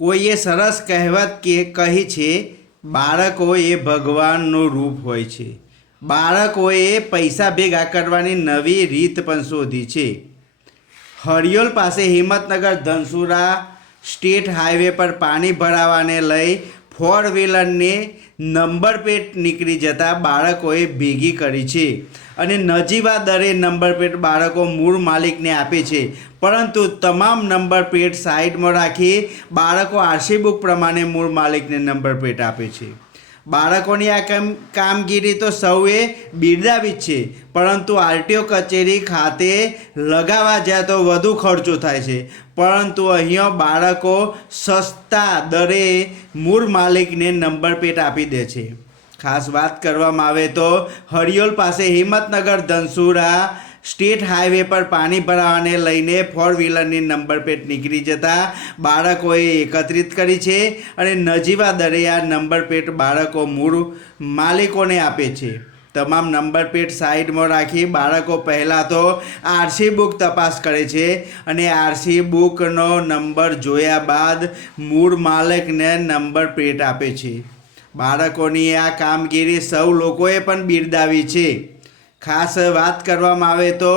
કોઈએ સરસ કહેવત કે કહી છે બાળકો એ ભગવાનનું રૂપ હોય છે. બાળકોએ પૈસા ભેગા કરવાની નવી રીત પણ શોધી છે. હરિયોલ પાસે હિંમતનગર ધનસુરા સ્ટેટ હાઈવે પર પાણી ભરાવાને લઈ ફોર વ્હીલરને નંબર પ્લેટ નીકળી જતાં બાળકોએ ભેગી કરી છે અને નજીવા દરે નંબર પ્લેટ બાળકો મૂળ માલિકને આપે છે. પરંતુ તમામ નંબર પ્લેટ સાઈડમાં રાખી બાળકો આરસી બુક પ્રમાણે મૂળ માલિકને નંબર પ્લેટ આપે છે. બાળકોની આ કામ, કામગીરી તો સૌએ બિરદાવી જ છે, પરંતુ આરટીઓ કચેરી ખાતે લગાવવા જાય તો વધુ ખર્ચો થાય છે. પરંતુ અહીંયા બાળકો સસ્તા દરે મૂળ માલિકને નંબર પ્લેટ આપી દે છે. ખાસ વાત કરવામાં આવે તો હરિયોલ પાસે હિંમતનગર ધનસુરા સ્ટેટ હાઈવે પર પાણી ભરાવાને લઈને ફોર વ્હીલરની નંબર પ્લેટ નીકળી જતા બાળકોએ એકત્રિત કરી છે અને નજીવા દરે આ નંબર પ્લેટ બાળકો મૂળ માલિકોને આપે છે. તમામ નંબર પ્લેટ સાઈડમાં રાખી બાળકો પહેલાં તો આરસી બુક તપાસ કરે છે અને આરસી બુકનો નંબર જોયા બાદ મૂળ માલિકને નંબર પ્લેટ આપે છે. બાળકોની આ કામગીરી સૌ લોકોએ પણ બિરદાવી છે. ખાસ વાત કરવામાં આવે તો